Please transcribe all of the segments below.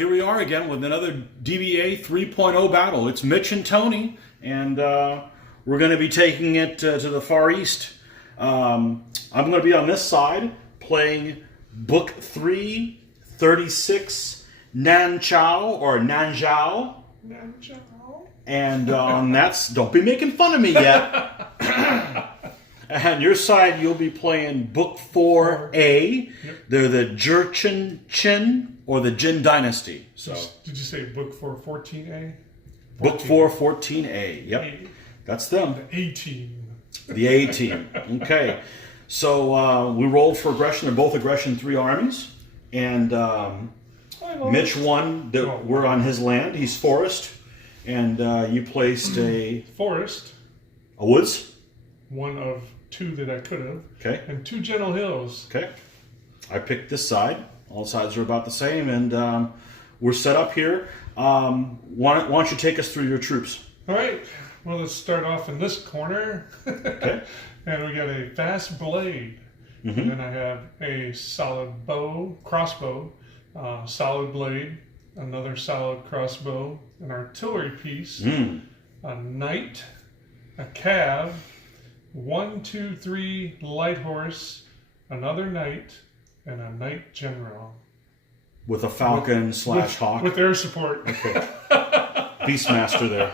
here we are again with another DBA 3.0 battle. It's Mitch and Tony, and we're going to be taking it to the Far East. I'm going to be on this side playing Book 3, 36, Nanzhou or Nanzhou. And that's, don't be making fun of me yet. And your side, you'll be playing Book 4A. Yep. They're the Jin or the Jin Dynasty. So, did you say Book 4, 14A? Book 4, 14A. Yep. That's them. The A team. The A team. Okay. So we rolled for aggression. They're both aggression 3 armies. And Mitch won. We're on his land. He's forest. And you placed a... Forest. A woods? One of 2 that I could have. Okay. And 2 gentle hills. Okay. I picked this side. All sides are about the same. And we're set up here. Why don't you take us through your troops? All right. Well, let's start off in this corner. Okay. And we got a fast blade. Mm-hmm. And then I have a solid crossbow, solid blade, another solid crossbow, an artillery piece, a knight, a cav, 1, 2, 3 light horse, another knight, and a knight general. With a falcon / hawk. With air support. Okay. Beastmaster there.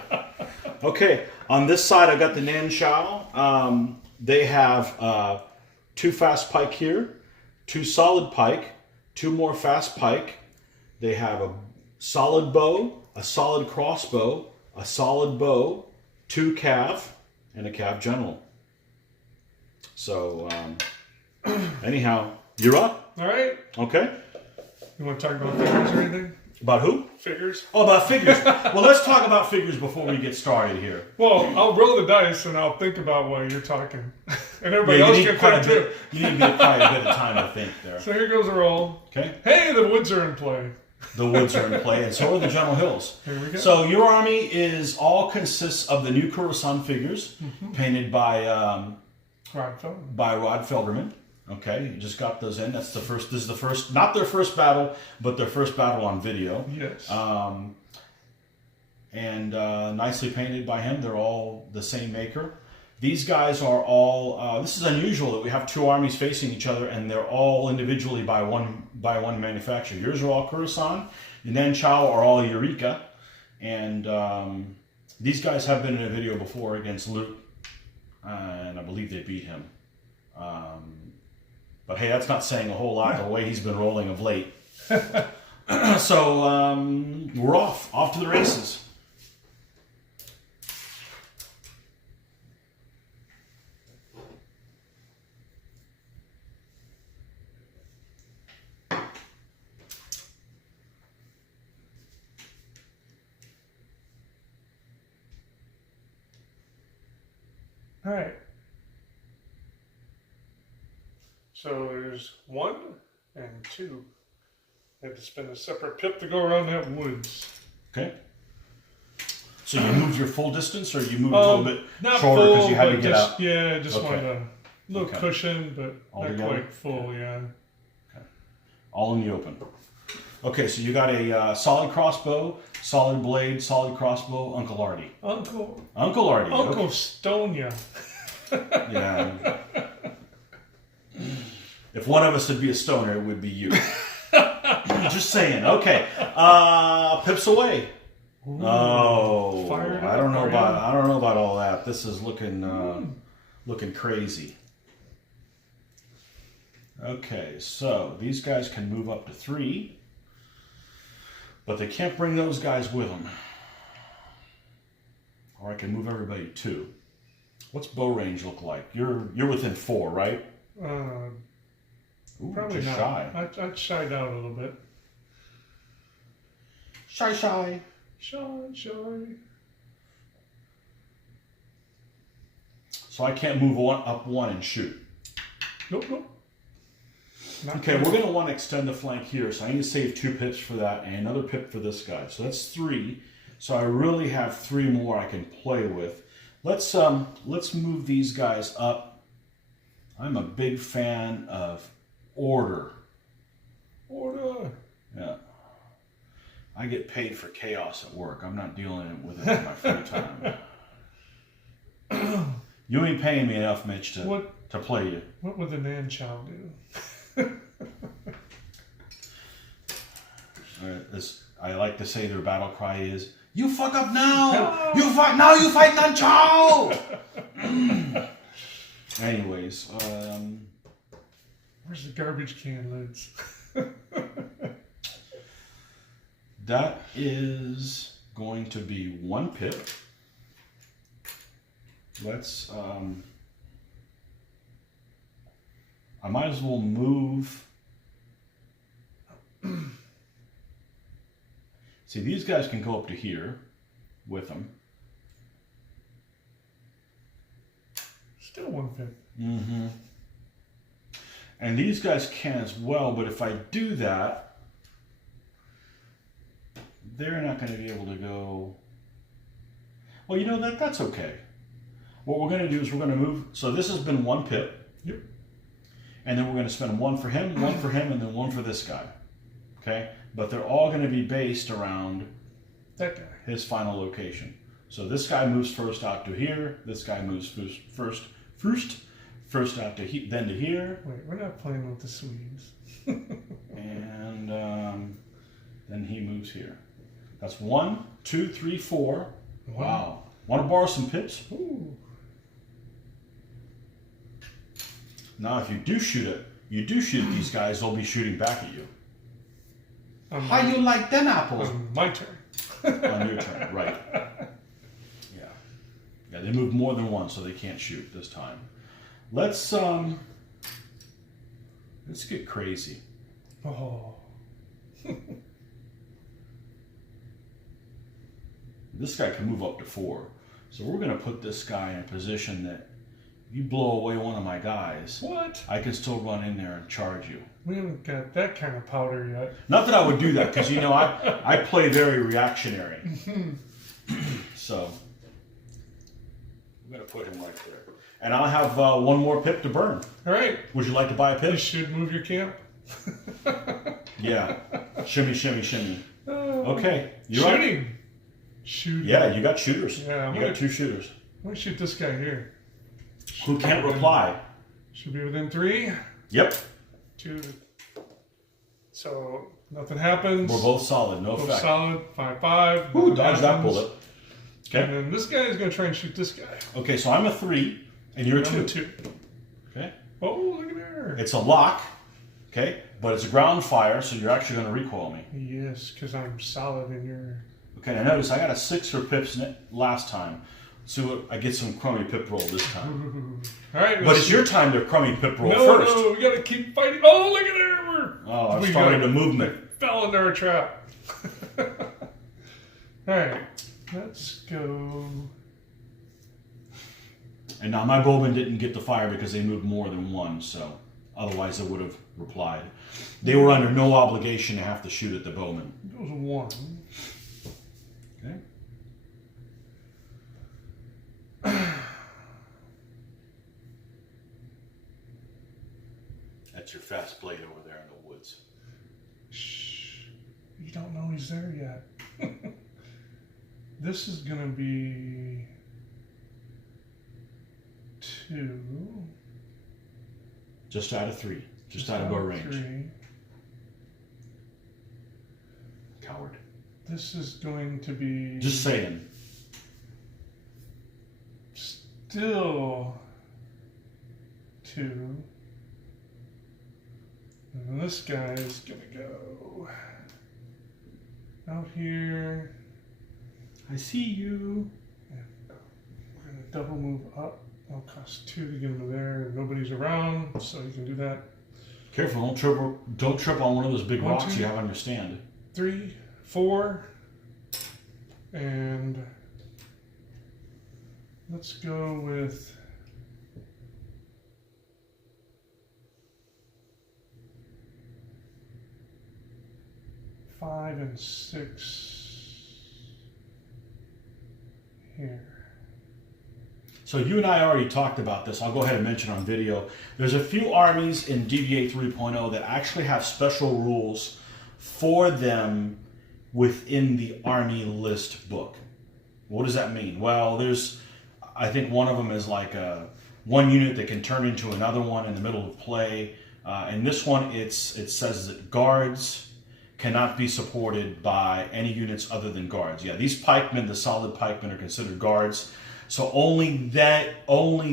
Okay, on this side I got the Nanzhou. They have 2 fast pike here, 2 solid pike, 2 more fast pike. They have a solid bow, a solid crossbow, a solid bow, 2 cav, and a cav general. So, anyhow, you're up. All right. Okay. You want to talk about figures or anything? About who? Figures. Oh, about figures. Well, let's talk about figures before we get started here. Well, I'll roll the dice and I'll think about while you're talking. And everybody else can think too. You need to get quite a bit of time to think there. So here goes a roll. Okay. Hey, the woods are in play. The woods are in play, and so are the Gentle Hills. Here we go. So your army consists of the new Coruscant figures, painted by Rod Felderman. Okay, you just got those in. That's the first. This is the first, not their first battle, but their first battle on video. Yes. And nicely painted by him. They're all the same maker. These guys are all. This is unusual that we have 2 armies facing each other, and they're all individually by one manufacturer. Yours are all Coruscant. The Nanzhou are all Eureka, and these guys have been in a video before against Luke, and I believe they beat him. But hey, that's not saying a whole lot the way he's been rolling of late. So we're off to the races. All right. So there's 1 and 2. I had to spend a separate pip to go around that woods. Okay. So you moved your full distance, or you moved a little bit not shorter full, because you had to get just, out? Yeah, just Okay. wanted a little cushion, but All not together? quite full, yeah. Okay. All in the open. Okay, so you got a solid crossbow, solid blade, solid crossbow, Uncle Artie. Uncle Artie. Uncle Okay. Stonia. Yeah. If one of us would be a stoner, it would be you. Just saying. Okay. Pips away. Ooh, Oh, I don't know up, about all that. This is looking crazy. Okay, so these guys can move up to 3, but they can't bring those guys with them. Or I can move everybody to 2. What's bow range look like? You're within 4, right? Ooh, Probably just not. shy. I'd shy down a little bit. Shy. Shy. So I can't move up 1 and shoot. Nope. Not Okay, we're going to want to extend the flank here, so I need to save 2 pips for that and another pip for this guy. So that's 3. So I really have 3 more I can play with. Let's move these guys up. I'm a big fan of order. Order. Yeah. I get paid for chaos at work. I'm not dealing with it in my free time. You ain't paying me enough, Mitch, to play you. What would the Nanzhou do? I like to say their battle cry is, "You fuck up now! You fight now! You fight Nanzhou!" Anyways, where's the garbage can lids? That is going to be 1 pip. Let's, I might as well move. See, these guys can go up to here with them. Still 1 pip. Mm-hmm. And these guys can as well, but if I do that, they're not going to be able to go. Well, you know, that's okay. What we're going to do is we're going to move. So this has been 1 pip. Yep. And then we're going to spend 1 for him, 1 for him, and then 1 for this guy. Okay? But they're all going to be based around that guy, his final location. So this guy moves first out to here. This guy moves first out to then to here. Wait, we're not playing with the Swedes. And then he moves here. That's 1, 2, 3, 4. Wow. Want to borrow some pips? Ooh. Now, if you do shoot at these guys, they'll be shooting back at you. How you like them apples? My turn. On your turn, right. Yeah. Yeah, they move more than 1, so they can't shoot this time. Let's get crazy. Oh. This guy can move up to 4. So we're going to put this guy in a position that if you blow away one of my guys, what? I can still run in there and charge you. We haven't got that kind of powder yet. Not that I would do that, because, you know, I play very reactionary. So I'm going to put him right there. And I'll have 1 more pip to burn. All right. Would you like to buy a pip? You should move your camp. Yeah. Shimmy, shimmy, shimmy. Okay. You shooting. Right? Shooting. Yeah, you got shooters. Yeah, you got 2 shooters. I'm going to shoot this guy here. Who can't reply. Should be within 3. Yep. 2. So nothing happens. We're both solid. No both effect. Solid. 5-5. Ooh, dodge that bullet. Okay. And then this guy is going to try and shoot this guy. Okay, so I'm a 3, and you're a 2. 2. Okay. Oh, look at there. It's a lock. Okay, but it's a ground fire, so you're actually going to recoil me. Yes, because I'm solid in your... Okay, now notice I got a 6 for pips last time. So I get some crummy pip roll this time. All right. But it's your time to crummy pip roll first. No, we got to keep fighting. Oh, look at there. I started a movement. Fell into our trap. All right, let's go. And now my bowman didn't get the fire because they moved more than 1, so otherwise they would have replied. They were under no obligation to have to shoot at the bowman. It was 1. Okay. That's your fast blade over there in the woods. Shh. You don't know he's there yet. This is going to be 2. Just out of 3. Just out of bow range. 3. Coward. This is going to be... Just saying. Still 2. And this guy is going to go out here. I see you. And we're going to double move up. It'll cost 2 to get him there. Nobody's around, so you can do that. Careful, don't trip on one of those big 1, rocks 2, you have on your stand. 3, 4, and let's go with 5 and 6 here. So you and I already talked about this. I'll go ahead and mention on video. There's a few armies in DBA 3.0 that actually have special rules for them within the Army list book. What does that mean? Well, I think one of them is like one unit that can turn into another one in the middle of play. And this one, it says that guards cannot be supported by any units other than guards. Yeah, these pikemen, the solid pikemen, are considered guards. So only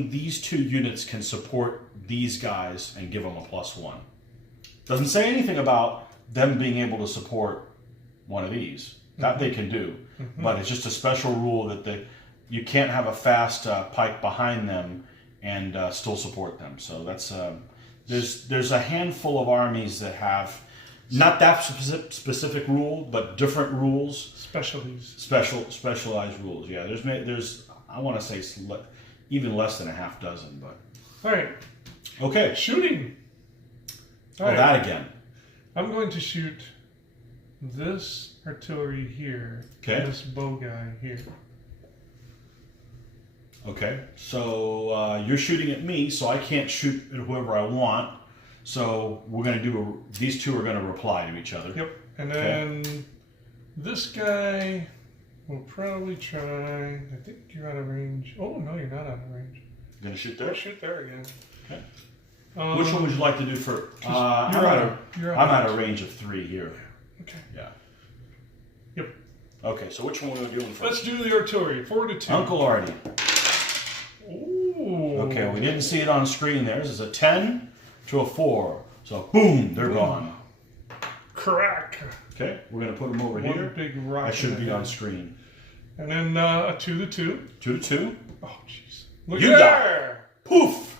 these two units can support these guys and give them a +1. Doesn't say anything about them being able to support one of these. That they can do, but it's just a special rule that you can't have a fast pike behind them and still support them. So that's there's a handful of armies that have not that specific rule, but different rules. Specialized rules. Yeah, there's I want to say even less than a half dozen, but all right. Okay, Shooting. All right. That again. I'm going to shoot this artillery here. Okay. And this bow guy here. Okay, so you're shooting at me, so I can't shoot at whoever I want. So we're going to do these two are going to reply to each other. Yep. And then this guy will probably try. I think you're out of range. Oh no, you're not out of range. You're going to shoot there? I'll shoot there again. Okay. Which one would you like to do for? I'm out of range of 3 here. Okay. Yeah. Yep. Okay, so which one are we doing first? Let's do the artillery. 4 to 2. Uncle Artie. Ooh. Okay, we didn't see it on screen there. This is a 10 to a 4. So boom, they're gone. Crack. Okay, we're going to put them over One here. big rock. That should be on screen. And then a 2 to 2. 2 to 2. Oh, jeez. Look You at die. there. Poof.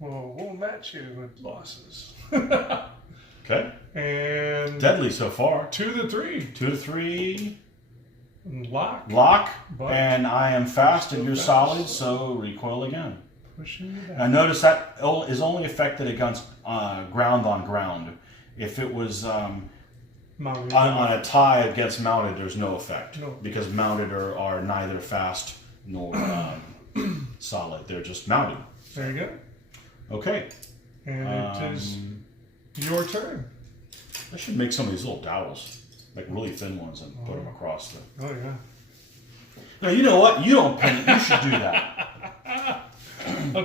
Well, we'll match you with losses. Okay. And Deadly so far. 2 to 3. 2 to 3. Lock. But and I am fast and you're solid, so recoil again. Pushing you back. Now notice that is only affected against ground on ground. If it was on a tie against mounted, there's no effect. No. Because mounted are neither fast nor solid. They're just mounted. There you go. Okay. And it is your turn. I should make some of these little dowels, like really thin ones, and put them across the... Oh, yeah. Now, you know what? You don't paint. You should do that.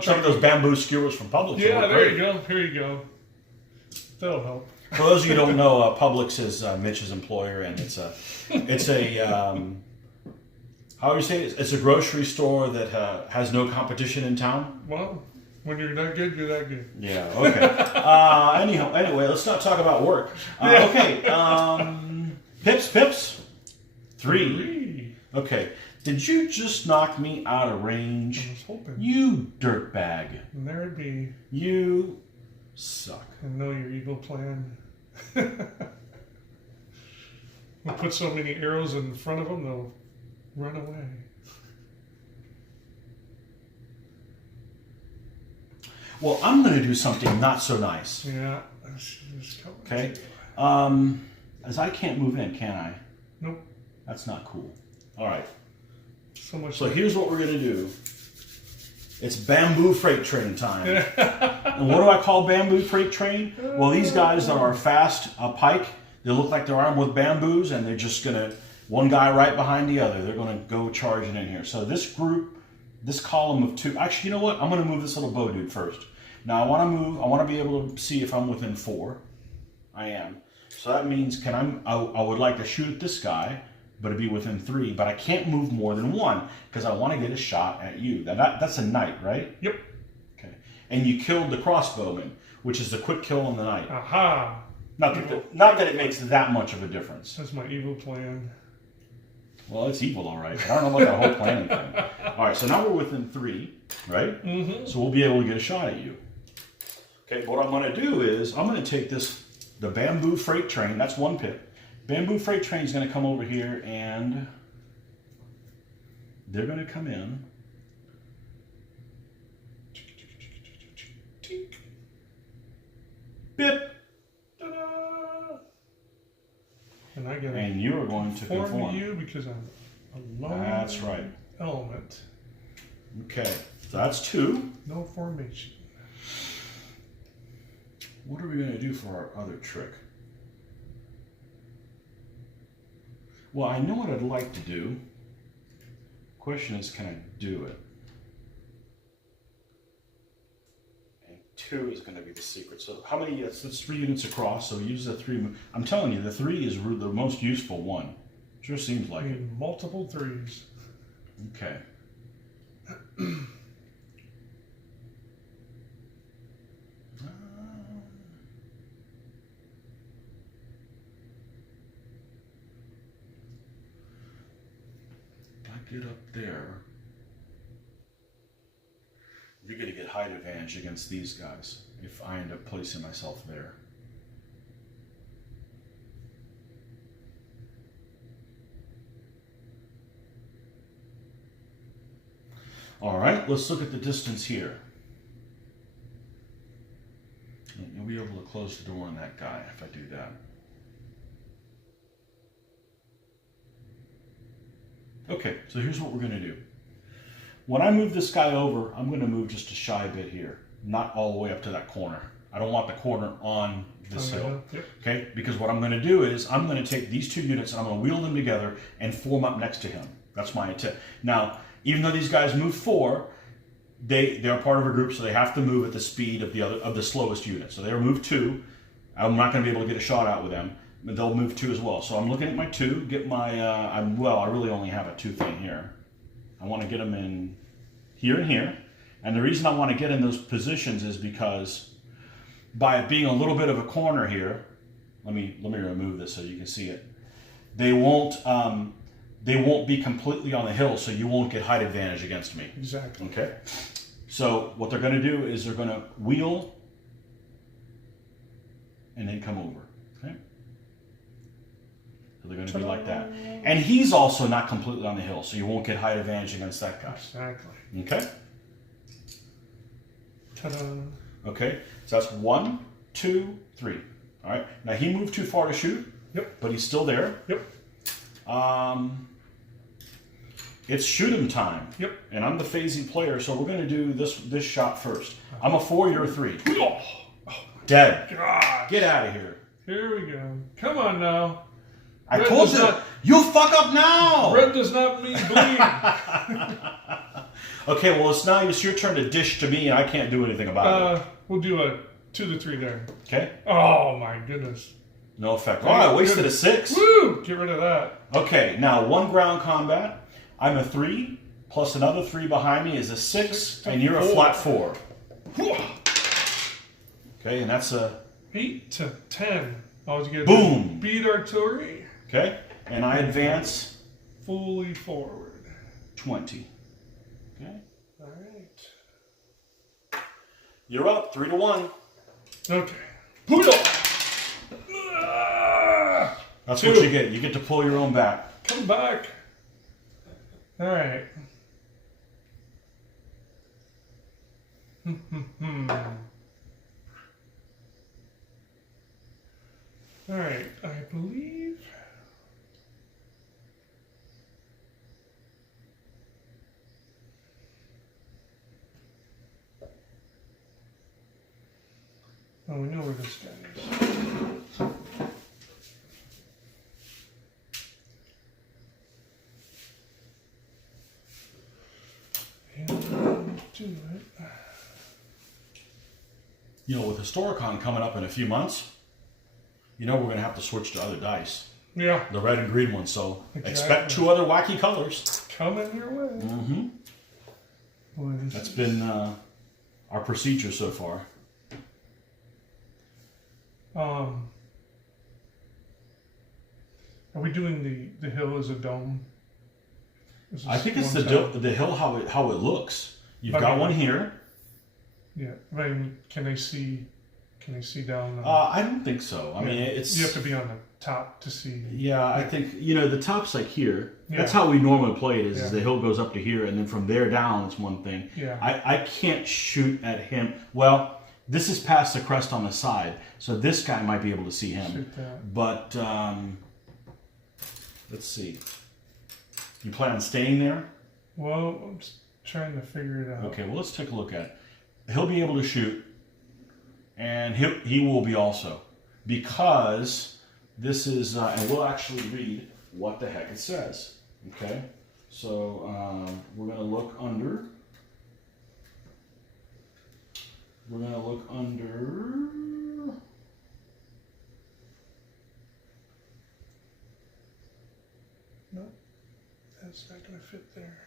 Some of those bamboo skewers from Publix. Yeah, there you go. Here you go. That'll help. For those of you who don't know, Publix is Mitch's employer, and it's a how would you say it? It's a grocery store that has no competition in town. Well, when you're that good, you're that good. Yeah. Okay. Anyway, let's not talk about work. Okay. Pips. 3. Okay. Did you just knock me out of range? I was hoping. You dirtbag. And there it be. You suck. I know your evil plan. We'll put so many arrows in front of them, they'll run away. Well, I'm going to do something not so nice. Yeah. Okay. As I can't move in, can I? Nope. That's not cool. All right. So here's what we're going to do. It's bamboo freight train time. And what do I call bamboo freight train? Well, these guys that are fast pike, they look like they're armed with bamboos, and they're just going to, one guy right behind the other, they're going to go charging in here. So this group, this column of 2, actually, you know what? I'm going to move this little bow dude first. Now I want to be able to see if I'm within 4. I am. So that means I would like to shoot at this guy, but it'd be within 3, but I can't move more than 1 because I want to get a shot at you. That's a knight, right? Yep. Okay. And you killed the crossbowman, which is the quick kill on the knight. Aha. Not that it makes that much of a difference. That's my evil plan. Well, it's evil, all right. I don't know about that whole planning thing. All right, so now we're within 3, right? Mm-hmm. So we'll be able to get a shot at you. Okay, what I'm going to do is I'm going to take the bamboo freight train. That's 1 pip. Bamboo freight train is going to come over here, and they're going to come in. Bip. Ta-da! And I get and you are going to conform. you because I'm a lone That's right. element. Okay, so that's 2. No formation. What are we going to do for our other trick? Well, I know what I'd like to do. Question is, can I do it? And 2 is going to be the secret. So how many? That's 3 units across. So use the 3. I'm telling you, the 3 is the most useful one. Sure seems like it. Multiple 3s. Okay. Get up there, you're going to get height advantage against these guys if I end up placing myself there. All right, let's look at the distance here. You'll be able to close the door on that guy if I do that. Okay, so here's what we're going to do. When I move this guy over, I'm going to move just a shy bit here, not all the way up to that corner. I don't want the corner on this hill, okay? Because what I'm going to do is I'm going to take these 2 units and I'm going to wheel them together and form up next to him. That's my intent. Now, even though these guys move 4, they're part of a group, so they have to move at the speed of the slowest unit. So they'll move 2. I'm not going to be able to get a shot out with them. But they'll move 2 as well. So I'm looking at my 2, get my, I really only have a 2 thing here. I want to get them in here and here. And the reason I want to get in those positions is because by it being a little bit of a corner here, let me remove this so you can see it. They won't be completely on the hill, so you won't get height advantage against me. Exactly. Okay? So what they're going to do is they're going to wheel and then come over. Okay? So they're going to be like that. And he's also not completely on the hill, so you won't get height advantage against that guy. Exactly. Okay? Ta-da. Okay, so that's 1, 2, 3. All right, now he moved too far to shoot. Yep. But he's still there. Yep. It's shoot 'em time. Yep. And I'm the phasing player, so we're going to do this shot first. I'm a 4, you're a 3. Oh, Dead. God. Get out of here. Here we go. Come on now. I told you, you fuck up now. Red does not mean bleed. Okay, well, it's your turn to dish to me, and I can't do anything about it. We'll do a 2 to 3 there. Okay. Oh my goodness. No effect. Oh, I wasted a 6. Woo! Get rid of that. Okay, now 1 ground combat. I'm a 3, plus another 3 behind me is a 6, and you're a flat 4. Okay, and that's a 8 to 10. All you get boom. Beat artillery. Okay, and I advance fully forward. 20. Okay. All right. You're up 3 to 1. Okay. That's 2. what you get. You get to pull your own back. Come back. All right. All right. I believe. Oh, we know where this guy is. And do it. You know, with Historicon coming up in a few months, you know we're going to have to switch to other dice. Yeah. The red and green ones, so Exactly. expect 2 other wacky colors. Coming your way. Mm-hmm. Boy, That's been our procedure so far. Are we doing the hill as a dome? I think it's the hill how it looks. You've got one here. Yeah, I mean, can they see down? I don't think so. I mean, it's you have to be on the top to see. Yeah, I think the top's like here. Yeah. That's how we normally play it. Is Yeah. the hill goes up to here, and then from there down, it's one thing. Yeah. I can't shoot at him. Well, this is past the crest on the side, so this guy might be able to see him. Shoot that. But let's see. You plan on staying there? Well, I'm just trying to figure it out. Okay. Well, let's take a look at it. He'll be able to shoot, and he will be also, because this is, and we'll actually read what the heck it says. Okay, so we're going to look under. We're going to look under. Nope, that's not going to fit there.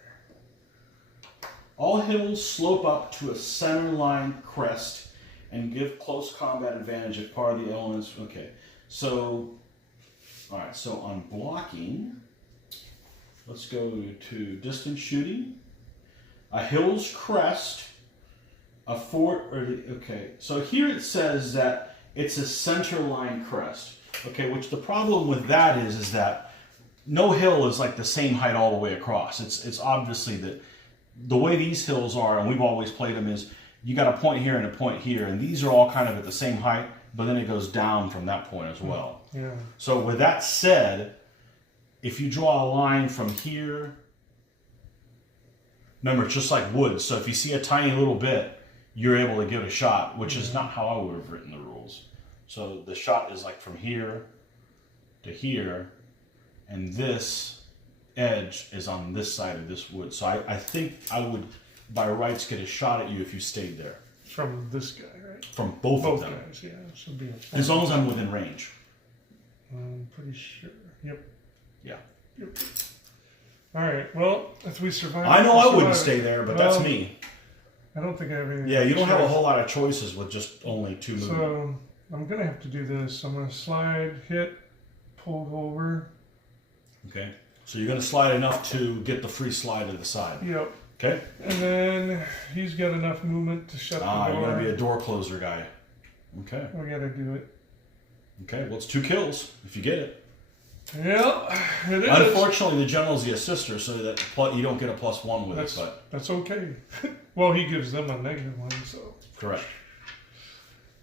All hills slope up to a centerline crest and give close combat advantage if part of the elements. Okay, so, all right, so on blocking, let's go to distance shooting. A hill's crest, a fort, okay, so here it says that it's a centerline crest. Okay, which the problem with that is that no hill is like the same height all the way across. It's obviously that the way these hills are, and we've always played them, is you got a point here and a point here, and these are all kind of at the same height, but then it goes down from that point as well. Yeah. So with that said, if you draw a line from here, remember it's just like wood, so if you see a tiny little bit, you're able to give it a shot, which is not how I would have written the rules. So the shot is like from here to here, and this edge is on this side of this wood. So I think I would, by rights, get a shot at you if you stayed there. From this guy, right? From both of them. Guys, yeah. Should be as long as I'm within range. I'm pretty sure. Yep. Yeah. Yep. All right. Well, if we survive, I know I wouldn't stay there, but that's me. I don't think I have anything. Yeah, you don't have a whole lot of choices with just only 2 moves. So I'm gonna have to do this. I'm gonna slide, hit, pull over. Okay. So you're going to slide enough to get the free slide to the side. Yep. Okay. And then he's got enough movement to shut the door. You're going to be a door closer guy. Okay. We got to do it. Okay. Well, it's 2 kills if you get it. Yeah, it is. Unfortunately, the general's the assister, so that you don't get a +1 with it. But that's okay. Well, he gives them a -1, so. Correct.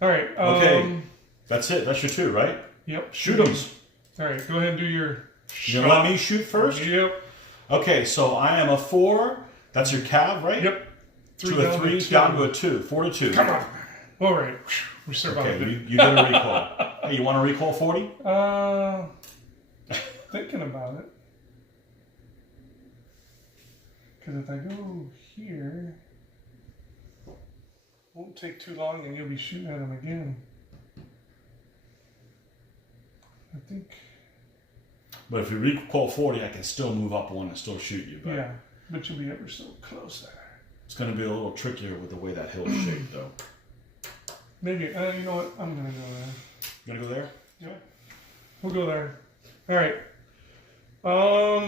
All right. Okay. That's it. That's your 2, right? Yep. Shoot them. All right. Go ahead and do your. You gonna let me shoot first? Yep. Okay, so I am a 4. That's your cav, right? Yep. 2 a 3 down to a 2. 4 to 2. Come on. All right. We survived Okay, it. you get a recall. Hey, you want to recall 40? Thinking about it. Because if I go here, won't take too long and you'll be shooting at him again. I think. But if you recall 40, I can still move up 1 and still shoot you. But yeah, but you'll be ever so close there. it's going to be a little trickier with the way that hill's shaped, though. Maybe. You know what? I'm going to go there. You going to go there? Yeah. We'll go there. All right.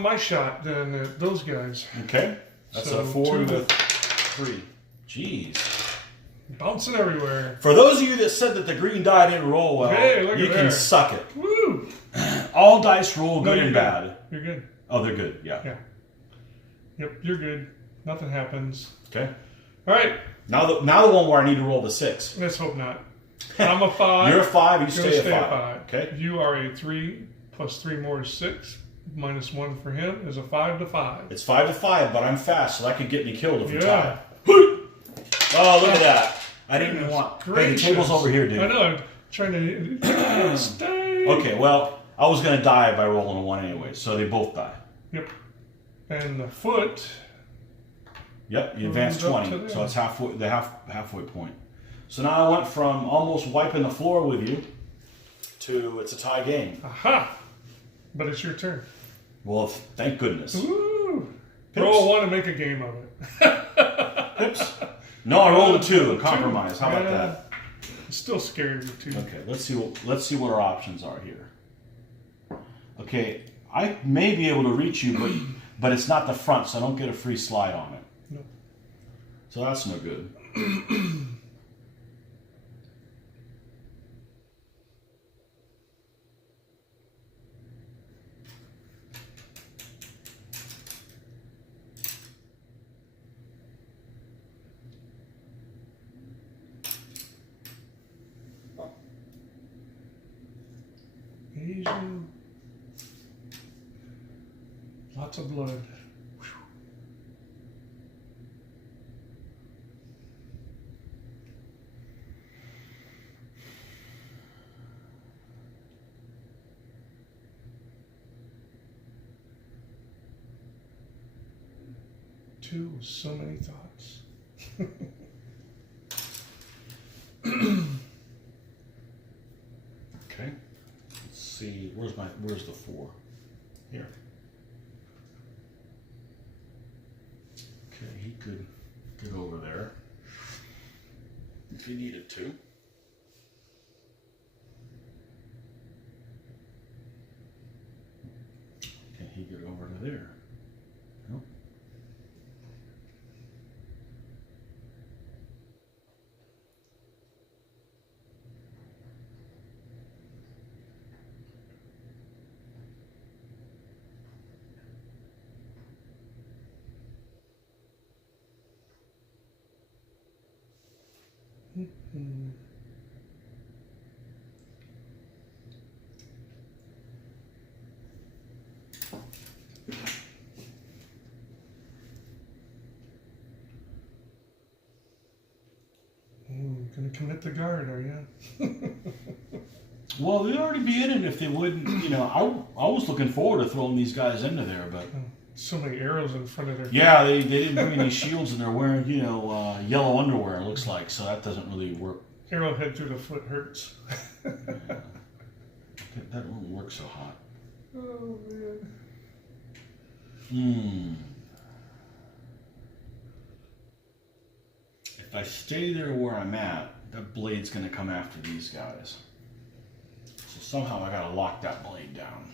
My shot then at those guys. Okay. That's So a 4 2 to 3. Jeez. Bouncing everywhere. For those of you that said that the green die didn't roll well, Hey, look you at can there. suck it. Woo! All dice roll good you're and good. bad. You're good. Oh, they're good. Yeah. Yeah. Yep, you're good. Nothing happens. Okay. All right. Now the one where I need to roll the 6. Let's hope not. I'm a 5. You're a 5. You You're stay a 5. Okay. You are a 3 plus 3 more is 6. -1 for him is a 5 to 5. It's 5 to 5, but I'm fast, so that could get me killed if we Yeah. tie. Oh, look at that. I didn't even want. Hey, the table's over here, dude. I know. I'm trying to stay. Okay, well, I was going to die by rolling a 1 anyway, so they both die. Yep. And the foot. Yep, you advance Moves up 20, to so there. it's halfway point. So now I went from almost wiping the floor with you to it's a tie game. Aha! But it's your turn. Well, thank goodness. Woo! Pips. Roll 1 and make a game of it. Pips. No, I rolled a 2 and compromise. How about that? I'm still scared of 2. Okay, let's see what our options are here. Okay, I may be able to reach you, but it's not the front, so I don't get a free slide on it. No. So that's no good. Asian. Lots of blood. too, with so many thoughts. Okay. Let's see. Where's the 4? Here. Okay, he could get over there if he needed to. Can he get over to there? Nope. Gonna commit the guard, are you? Well, they'd already be in it if they wouldn't. You know, I was looking forward to throwing these guys into there, but So many arrows in front of their yeah, they didn't bring any shields, and they're wearing yellow underwear. It looks like, so that doesn't really work. Arrowhead through the foot hurts. That won't work so hot. Oh man. If I stay there where I'm at, that blade's going to come after these guys. So somehow I got to lock that blade down.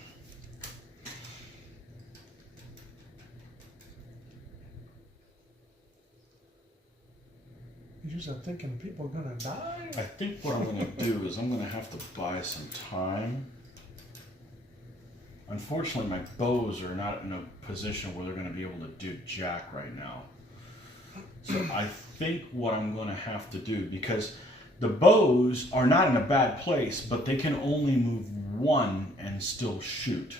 You just are thinking people are gonna die? I think what I'm going to do is I'm going to have to buy some time. Unfortunately, my bows are not in a position where they're going to be able to do jack right now. So I think what I'm going to have to do, because the bows are not in a bad place, but they can only move one and still shoot.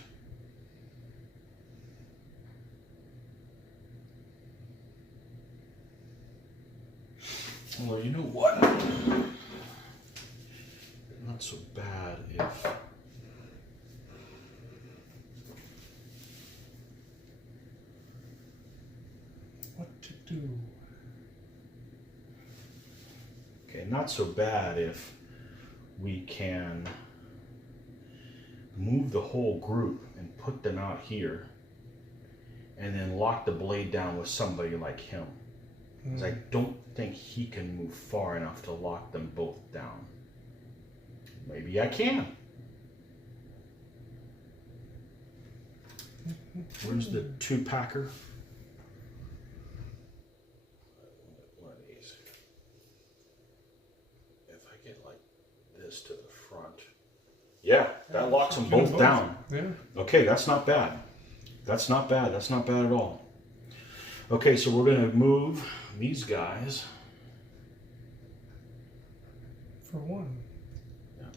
Well, you know what? Not so bad if... What to do? Okay, not so bad if we can move the whole group and put them out here and then lock the blade down with somebody like him. Because I don't think he can move far enough to lock them both down. Maybe I can. Where's the 2-packer? One of these. If I get like this to the front. Yeah, that locks them both down. Yeah. Okay, that's not bad. That's not bad. That's not bad at all. Okay, so we're going to move these guys. For one. Yeah.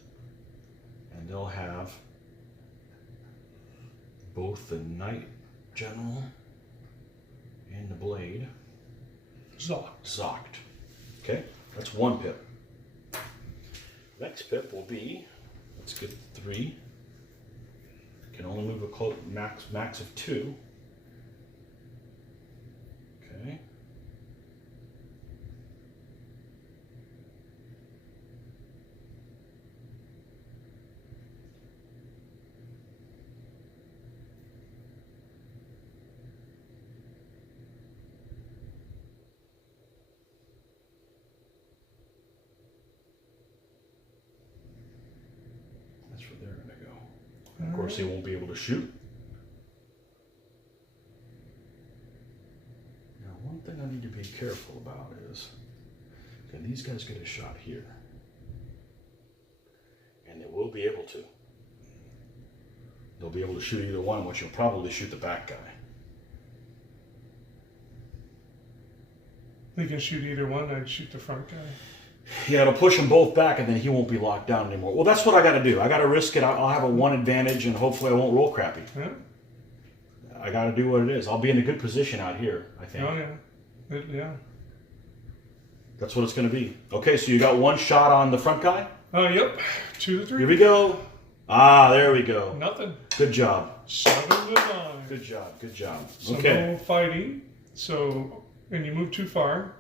And they'll have both the Knight General and the blade zocked. Okay, that's one pip. Next pip will be, let's get 3. Can only move a max of 2. Okay. That's where they're going to go. And of course, they won't be able to shoot. One thing I need to be careful about is, can these guys get a shot here? And they will be able to. They'll be able to shoot either one, which will probably shoot the back guy. They can shoot either one, I'd shoot the front guy. Yeah, it'll push them both back and then he won't be locked down anymore. Well, that's what I got to do. I got to risk it. I'll have a 1 advantage and hopefully I won't roll crappy. Yeah. I got to do what it is. I'll be in a good position out here, I think. Oh, yeah. Yeah. That's what it's going to be. Okay, so you got 1 shot on the front guy? Oh, yep. 2 to 3. Here we go. Ah, there we go. Nothing. Good job. 7 to 9. Good job. Good job. So Okay. no fighting. So, and you move too far.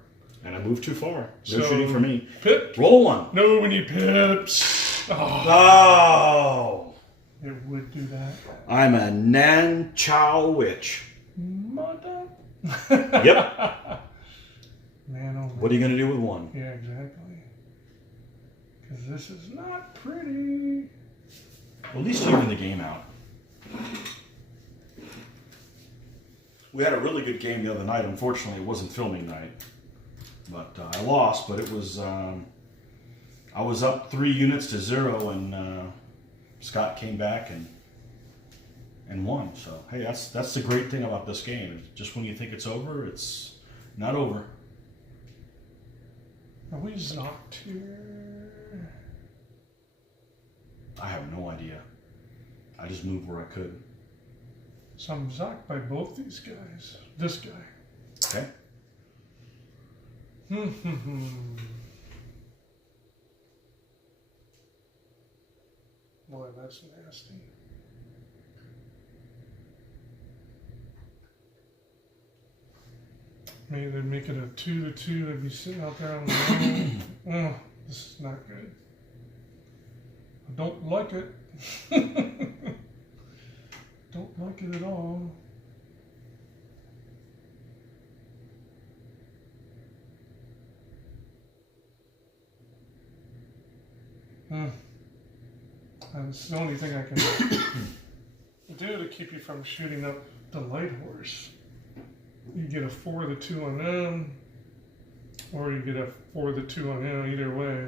And I moved too far. They're So, shooting for me. Pip. Roll one. No, we need pips. Oh, Oh. it would do that. I'm a Nanzhou witch. Mother. Yep. Man, oh man. What are you going to do with one? Yeah, exactly. Because this is not pretty. Well, at least you even the game out. We had a really good game the other night. Unfortunately, it wasn't filming night. But I lost, but it was... I was up 3 units to 0, and Scott came back and won. So, hey, that's the great thing about this game. Just when you think it's over, it's not over. Are we zocked here? I have no idea. I just moved where I could. So I'm zocked by both these guys. This guy. Okay. Boy, that's nasty. Maybe they'd make it a 2-2. They'd be sitting out there on the line. Oh, this is not good. I don't like it. Don't like it at all. And it's the only thing I can do to keep you from shooting up the light horse. You get a 4-2 on them, or you get a 4-2 on him, either way.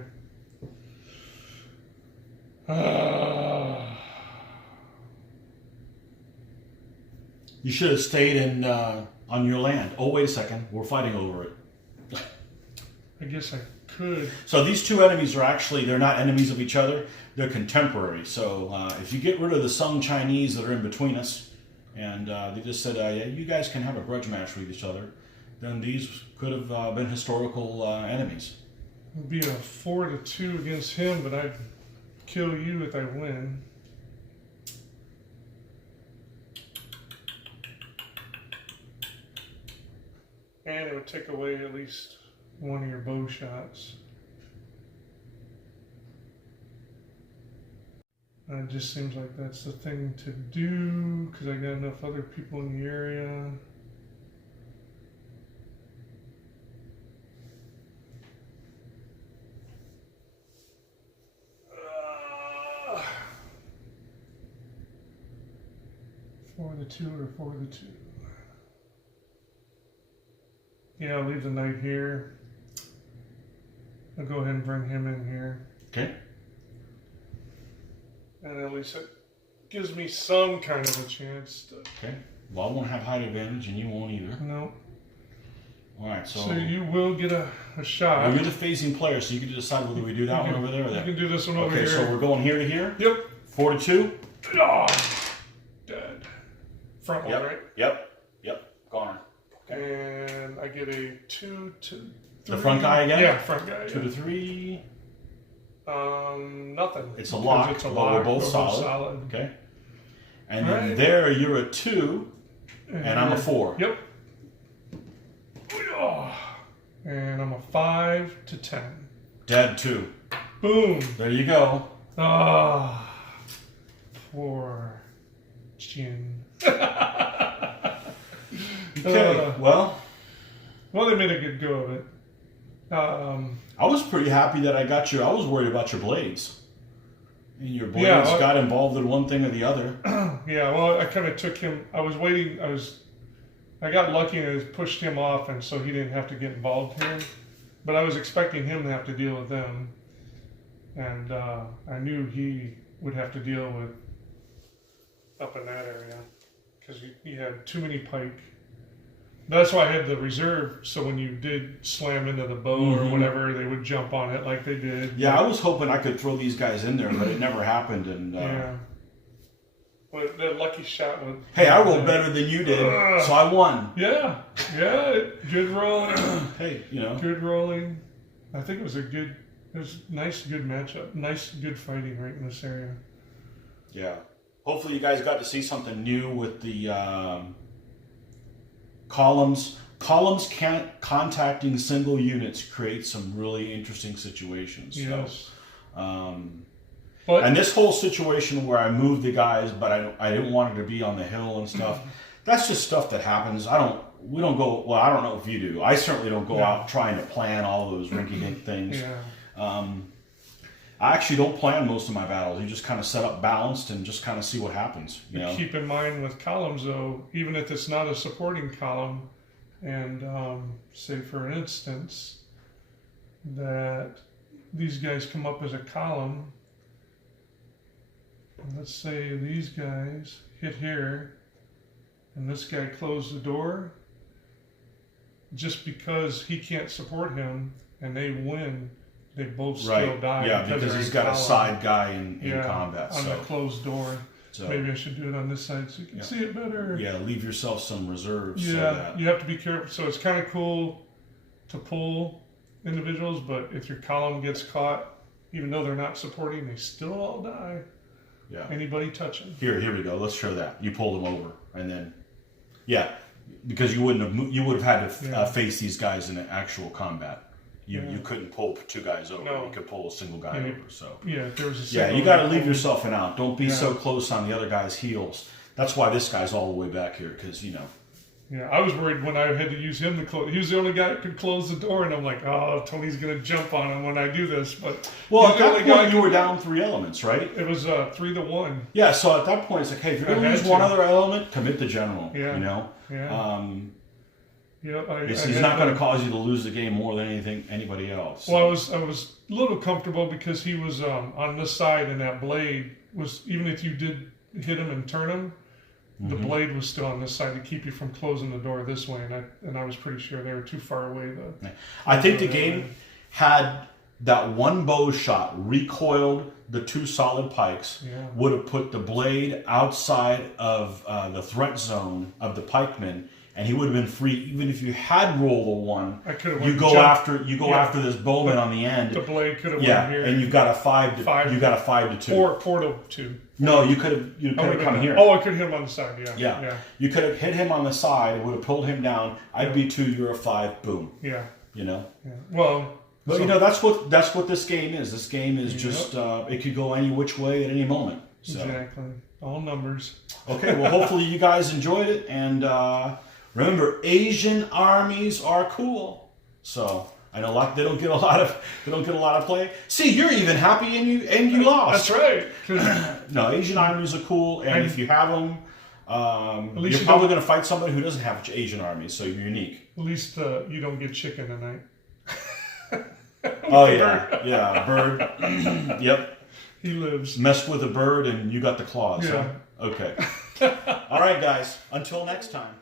You should have stayed in on your land. Oh, wait a second. We're fighting over it. I guess I could. So these two enemies are actually, they're not enemies of each other. They're contemporary. So if you get rid of the Sung Chinese that are in between us, and they just said, yeah, you guys can have a grudge match with each other, then these could have been historical enemies. It'd be a 4-2 against him, but I'd kill you if I win. And it would take away at least one of your bow shots. And it just seems like that's the thing to do, because I got enough other people in the area. For the 2 or 4-2. Yeah, I'll leave the knight here. I'll go ahead and bring him in here. Okay. And at least it gives me some kind of a chance to... Okay. Well, I won't have height advantage, and you won't either. No. All right, so... So you will get a shot. Well, you're the phasing player, so you can decide whether we do that one over there or that. You can do this one over here. Okay, so we're going here to here? Yep. 4-2? Oh, dead. Front one, right? Yep. Gone. And I get a 2 to 3. The front guy again? Yeah, front guy. 2 to 3. Nothing. It's a lock, It's a but lock. we're both solid. Okay. And then Right. there you're a 2, and I'm a 4. Yep. Oh. And I'm a 5 to 10. Dead 2. Boom. There you go. Ah, poor Jin. Okay, well, they made a good go of it. I was pretty happy that I got you. I was worried about your blades. And your blades got involved in one thing or the other. Yeah, well, I kind of took him. I was waiting. I got lucky and I pushed him off, and so he didn't have to get involved here. But I was expecting him to have to deal with them. And I knew he would have to deal with up in that area because he had too many pike. That's why I had the reserve, so when you did slam into the bow or whatever, they would jump on it like they did. Yeah, I was hoping I could throw these guys in there, but it never happened. And yeah. But that lucky shot was... Hey, I rolled better than you did, so I won. Yeah, good rolling. Hey, you know. Good rolling. I think it was it was nice, good matchup. Nice, good fighting right in this area. Yeah. Hopefully you guys got to see something new with the columns columns contacting single units create some really interesting situations. Yes. So, but and this whole situation where I moved the guys, but I didn't want it to be on the hill and stuff. That's just stuff that happens. We don't go. Well, I don't know if you do. I certainly don't go out trying to plan all those rinky-dink things. Yeah. I actually don't plan most of my battles. You just kind of set up balanced and just kind of see what happens. You know? Keep in mind with columns, though, even if it's not a supporting column, and say for instance that these guys come up as a column, let's say these guys hit here, and this guy closed the door, just because he can't support him and they win, they both still die. Yeah, because he's got a side guy in combat. On the closed door. So maybe I should do it on this side so you can see it better. Yeah, leave yourself some reserves. Yeah, so that... you have to be careful. So it's kind of cool to pull individuals, but if your column gets caught, even though they're not supporting, they still all die. Yeah. Anybody touching. Here we go. Let's show that. You pulled them over, and then, because you would have had to face these guys in an actual combat. You couldn't pull two guys over. No. You could pull a single guy over. So there was a single you got to leave yourself an out. Don't be so close on the other guy's heels. That's why this guy's all the way back here, because Yeah, I was worried when I had to use him to close. He was the only guy that could close the door, and I'm like, oh, Tony's gonna jump on him when I do this. But at that point, you were down 3 elements, right? It was 3-1. Yeah, so at that point, it's like, hey, if you're gonna lose one other element, commit the general. Yeah. You know. Yeah. He's not going to cause you to lose the game more than anybody else. Well, I was a little comfortable because he was on this side, and that blade was, even if you did hit him and turn him, the blade was still on this side to keep you from closing the door this way, and I was pretty sure they were too far away. I think the game had that one bow shot recoiled the 2 solid pikes, would have put the blade outside of the threat zone of the pikeman, and he would have been free. Even if you had rolled a 1, you go after this bowman on the end. The blade could have went here, and you got a 5 to 2. 4 to 2. No, you could have come here. Oh, I could hit him on the side. Yeah. You could have hit him on the side. It would have pulled him down. I'd be 2. You're a 5. Boom. Yeah. You know. Yeah. Well. But that's what this game is. This game is just it could go any which way at any moment. So. Exactly. All numbers. Okay. Well, hopefully you guys enjoyed it, and remember, Asian armies are cool. So I know they don't get a lot of play. See, you're even happy and you lost. That's right. No, Asian armies are cool, and if you have them, you're probably going to fight somebody who doesn't have Asian armies, so you're unique. At least you don't get chicken tonight. Oh yeah, bird. Yep. He lives. Messed with a bird, and you got the claws. Yeah. Huh? Okay. All right, guys. Until next time.